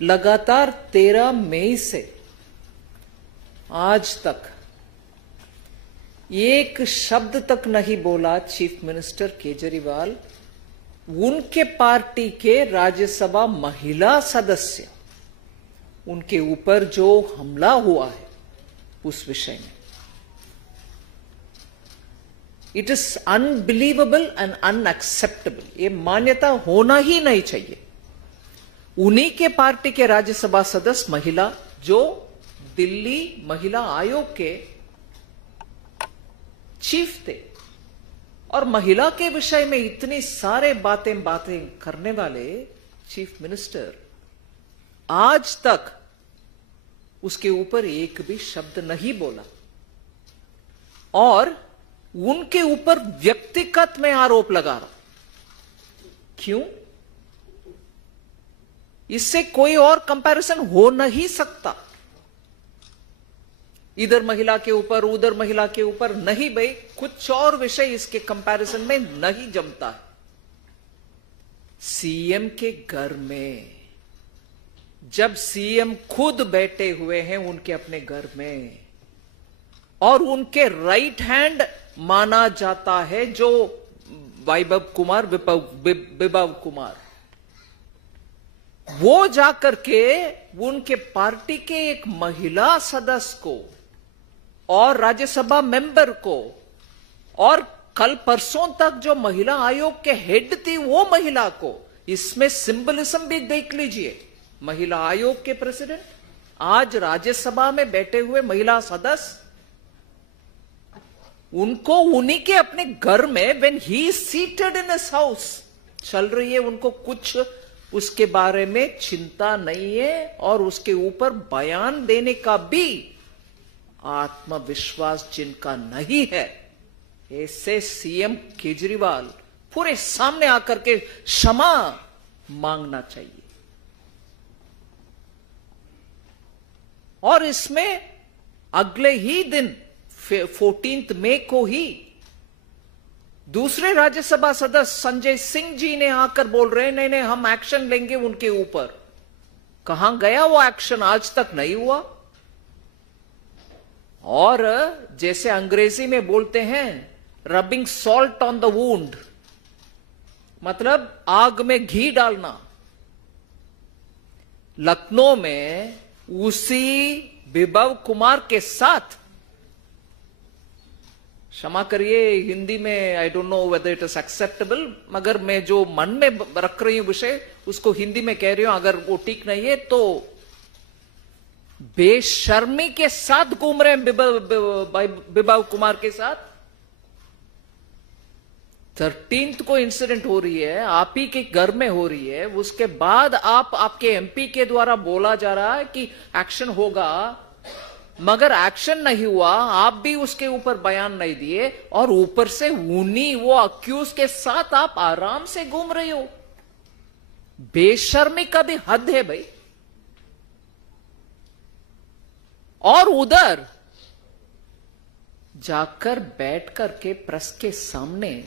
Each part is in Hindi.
लगातार 13 मई से आज तक एक शब्द तक नहीं बोला चीफ मिनिस्टर केजरीवाल उनके पार्टी के राज्यसभा महिला सदस्य उनके ऊपर जो हमला हुआ है उस विषय में। It is unbelievable and unacceptable. ये मान्यता होना ही नहीं चाहिए। उन्हीं के पार्टी के राज्यसभा सदस्य महिला जो दिल्ली महिला आयोग के चीफ थे और महिला के विषय में इतनी सारे बातें करने वाले चीफ मिनिस्टर आज तक उसके ऊपर एक भी शब्द नहीं बोला और उनके ऊपर व्यक्तिगत में आरोप लगा रहा। क्यों? इससे कोई और कंपैरिजन हो नहीं सकता। इधर महिला के ऊपर उधर महिला के ऊपर नहीं भाई, कुछ और विषय इसके कंपैरिजन में नहीं जमता है। सीएम के घर में जब सीएम खुद बैठे हुए हैं उनके अपने घर में और उनके राइट हैंड माना जाता है जो वैभव कुमार विभव कुमार, वो जाकर के उनके पार्टी के एक महिला सदस्य को और राज्यसभा मेंबर को और कल परसों तक जो महिला आयोग के हेड थी वो महिला को, इसमें सिंबलिज्म भी देख लीजिए। महिला आयोग के प्रेसिडेंट आज राज्यसभा में बैठे हुए महिला सदस्य, उनको उन्हीं के अपने घर में when he seated in his house चल रही है, उनको कुछ उसके बारे में चिंता नहीं है और उसके ऊपर बयान देने का भी आत्मविश्वास जिनका नहीं है, ऐसे सीएम केजरीवाल पूरे सामने आकर के क्षमा मांगना चाहिए। और इसमें अगले ही दिन 14 मई को ही दूसरे राज्यसभा सदस्य संजय सिंह जी ने आकर बोल रहे हैं नहीं नहीं हम एक्शन लेंगे उनके ऊपर। कहां गया वो एक्शन? आज तक नहीं हुआ। और जैसे अंग्रेजी में बोलते हैं rubbing salt on the wound, मतलब आग में घी डालना। लखनऊ में उसी विभव कुमार के साथ, क्षमा करिए हिंदी में I don't know whether it is acceptable, मगर मैं जो मन में रख रही हूं विषय उसको हिंदी में कह रही हूं, अगर वो ठीक नहीं है तो बेशर्मी के साथ घूम रहे हैं विभव कुमार के साथ। 13th को इंसिडेंट हो रही है, आप ही के घर में हो रही है, उसके बाद आपके एमपी के द्वारा बोला जा रहा है कि एक्शन होगा, मगर एक्शन नहीं हुआ। आप भी उसके ऊपर बयान नहीं दिए और ऊपर से उन्हीं वो अक्यूज के साथ आप आराम से घूम रहे हो। बेशर्मी का भी हद है भाई। और उधर जाकर बैठ करके प्रेस के सामने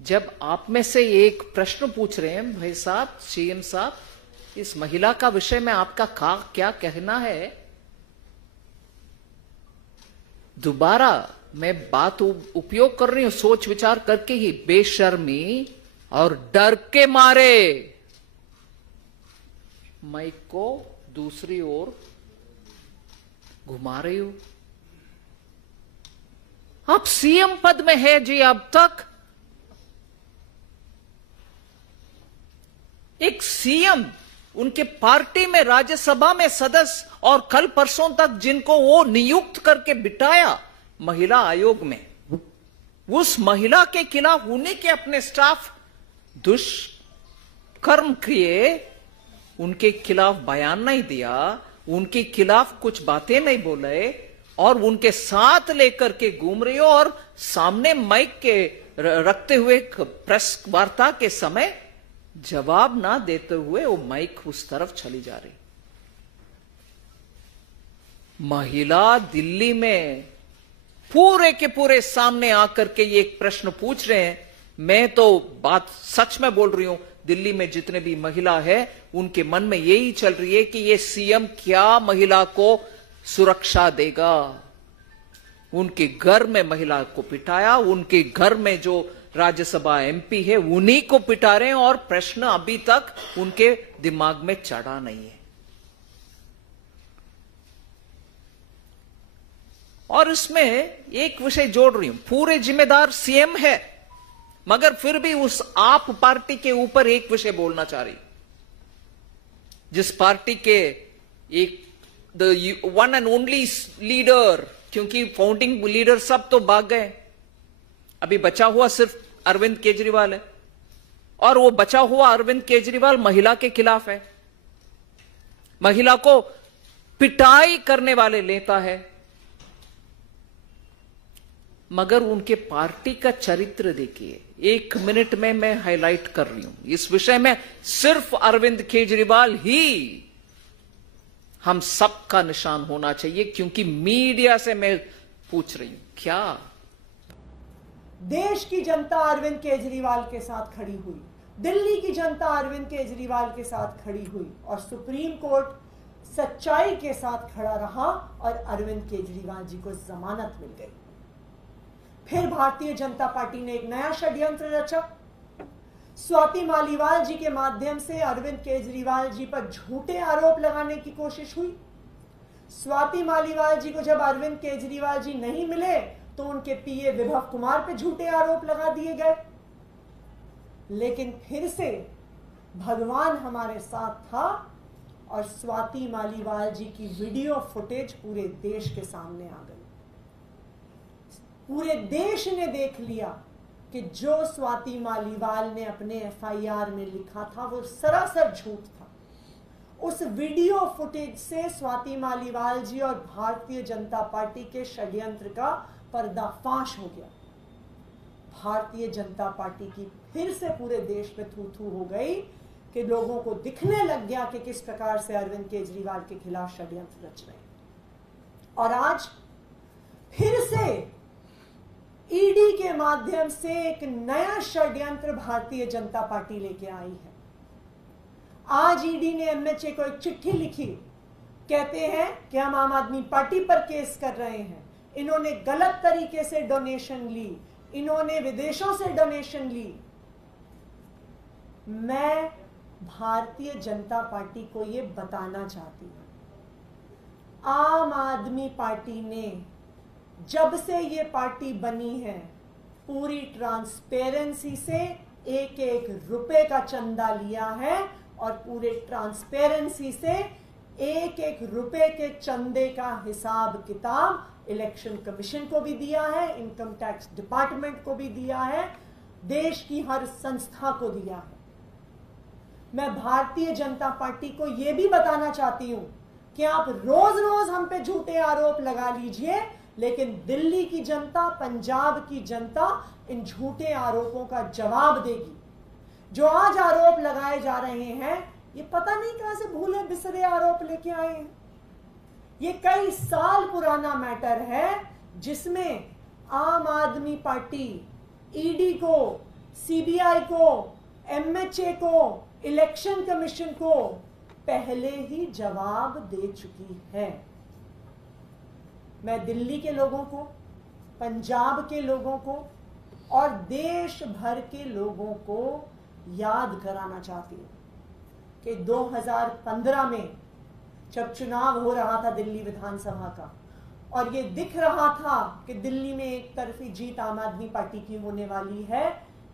जब आप में से एक प्रश्न पूछ रहे हैं, भाई साहब सीएम साहब इस महिला का विषय में आपका क्या कहना है, दोबारा मैं बात उपयोग कर रही हूं सोच विचार करके ही, बेशर्मी और डर के मारे माइक को दूसरी ओर घुमा रही हो। आप सीएम पद में है जी, अब तक एक सीएम उनके पार्टी में राज्यसभा में सदस्य और कल परसों तक जिनको वो नियुक्त करके बिठाया महिला आयोग में, उस महिला के खिलाफ उन्हीं के अपने स्टाफ दुष्कर्म किए, उनके खिलाफ बयान नहीं दिया, उनके खिलाफ कुछ बातें नहीं बोले और उनके साथ लेकर के घूम रही हो और सामने माइक के रखते हुए प्रेस वार्ता के समय जवाब ना देते हुए वो माइक उस तरफ चली जा रही। महिला दिल्ली में पूरे के पूरे सामने आकर के ये एक प्रश्न पूछ रहे हैं। मैं तो बात सच में बोल रही हूं, दिल्ली में जितने भी महिला है उनके मन में यही चल रही है कि ये सीएम क्या महिला को सुरक्षा देगा। उनके घर में महिला को पिटाया, उनके घर में जो राज्यसभा एमपी है उन्हीं को पिटा रहे हैं और प्रश्न अभी तक उनके दिमाग में चढ़ा नहीं है। और इसमें एक विषय जोड़ रही हूं, पूरे जिम्मेदार सीएम है, मगर फिर भी उस आप पार्टी के ऊपर एक विषय बोलना चाह रही, जिस पार्टी के एक the one and only leader, क्योंकि फाउंडिंग लीडर सब तो भाग गए, अभी बचा हुआ सिर्फ अरविंद केजरीवाल है, और वो बचा हुआ अरविंद केजरीवाल महिला के खिलाफ है, महिला को पिटाई करने वाले नेता है। मगर उनके पार्टी का चरित्र देखिए, 1 मिनट में मैं हाईलाइट कर रही हूं इस विषय में, सिर्फ अरविंद केजरीवाल ही हम सबका निशान होना चाहिए, क्योंकि मीडिया से मैं पूछ रही हूं क्या देश की जनता अरविंद केजरीवाल के साथ खड़ी हुई, दिल्ली की जनता अरविंद केजरीवाल के साथ खड़ी हुई, और सुप्रीम कोर्ट सच्चाई के साथ खड़ा रहा और अरविंद केजरीवाल जी को जमानत मिल गई। फिर भारतीय जनता पार्टी ने एक नया षड्यंत्र रचा, स्वाति मालीवाल जी के माध्यम से अरविंद केजरीवाल जी पर झूठे आरोप लगाने की कोशिश हुई। स्वाति मालीवाल जी को जब अरविंद केजरीवाल जी नहीं मिले तो उनके पीए विभव कुमार पे झूठे आरोप लगा दिए गए। लेकिन फिर से भगवान हमारे साथ था और स्वाति मालीवाल जी की वीडियो फुटेज पूरे देश के सामने आ गई। पूरे देश ने देख लिया कि जो स्वाति मालीवाल ने अपने एफआईआर में लिखा था वो सरासर झूठ था। उस वीडियो फुटेज से स्वाति मालीवाल जी और भारतीय जनता पार्टी के षड्यंत्र का पर्दाफाश हो गया। भारतीय जनता पार्टी की फिर से पूरे देश में थू थू हो गई कि लोगों को दिखने लग गया कि किस प्रकार से अरविंद केजरीवाल के खिलाफ षड्यंत्र रच रहे हैं। और आज फिर से ईडी के माध्यम से एक नया षड्यंत्र भारतीय जनता पार्टी लेके आई है। आज ईडी ने एमएचए को एक चिट्ठी लिखी, कहते हैं कि हम आम आदमी पार्टी पर केस कर रहे हैं, इन्होंने गलत तरीके से डोनेशन ली, इन्होंने विदेशों से डोनेशन ली। मैं भारतीय जनता पार्टी को यह बताना चाहती हूं, आम आदमी पार्टी ने जब से ये पार्टी बनी है पूरी ट्रांसपेरेंसी से एक एक रुपए का चंदा लिया है, और पूरे ट्रांसपेरेंसी से एक एक रुपए के चंदे का हिसाब किताब इलेक्शन कमीशन को भी दिया है, इनकम टैक्स डिपार्टमेंट को भी दिया है, देश की हर संस्था को दिया है। मैं भारतीय जनता पार्टी को यह भी बताना चाहती हूं कि आप रोज रोज हम पे झूठे आरोप लगा लीजिए, लेकिन दिल्ली की जनता, पंजाब की जनता इन झूठे आरोपों का जवाब देगी। जो आज आरोप लगाए जा रहे हैं ये पता नहीं कहां से भूले बिसरे आरोप लेके आए हैं। ये कई साल पुराना मैटर है जिसमें आम आदमी पार्टी ईडी को, सीबीआई को, एमएचए को, इलेक्शन कमीशन को पहले ही जवाब दे चुकी है। मैं दिल्ली के लोगों को, पंजाब के लोगों को और देश भर के लोगों को याद कराना चाहती हूं कि 2015 में जब चुनाव हो रहा था दिल्ली विधानसभा का, और ये दिख रहा था कि दिल्ली में एक तरफी जीत आम आदमी पार्टी की होने वाली है,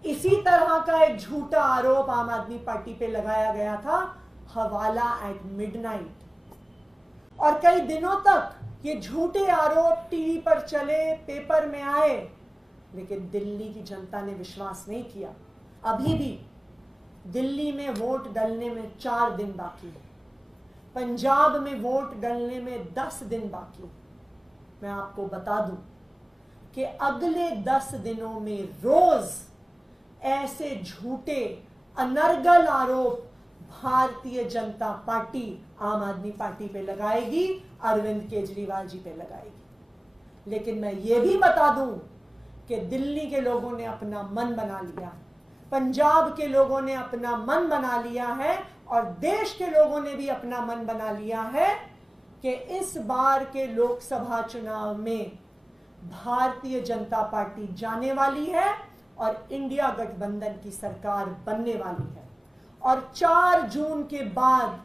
इसी तरह का एक झूठा आरोप आम आदमी पार्टी पे लगाया गया था, हवाला एट मिडनाइट। और कई दिनों तक ये झूठे आरोप टीवी पर चले, पेपर में आए, लेकिन दिल्ली की जनता ने विश्वास नहीं किया। अभी भी दिल्ली में वोट डलने में 4 दिन बाकी है, पंजाब में वोट डलने में 10 दिन बाकी है। मैं आपको बता दूं कि अगले 10 दिनों में रोज ऐसे झूठे अनर्गल आरोप भारतीय जनता पार्टी आम आदमी पार्टी पे लगाएगी, अरविंद केजरीवाल जी पे लगाएगी। लेकिन मैं ये भी बता दूं कि दिल्ली के लोगों ने अपना मन बना लिया है। पंजाब के लोगों ने अपना मन बना लिया है और देश के लोगों ने भी अपना मन बना लिया है कि इस बार के लोकसभा चुनाव में भारतीय जनता पार्टी जाने वाली है और इंडिया गठबंधन की सरकार बनने वाली है। और 4 जून के बाद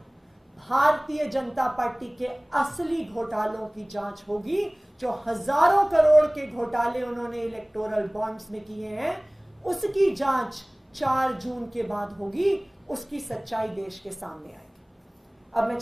भारतीय जनता पार्टी के असली घोटालों की जांच होगी। जो हजारों करोड़ के घोटाले उन्होंने इलेक्टोरल बॉन्ड्स में किए हैं, उसकी जांच 4 जून के बाद होगी। उसकी सच्चाई देश के सामने आएगी। अब मैं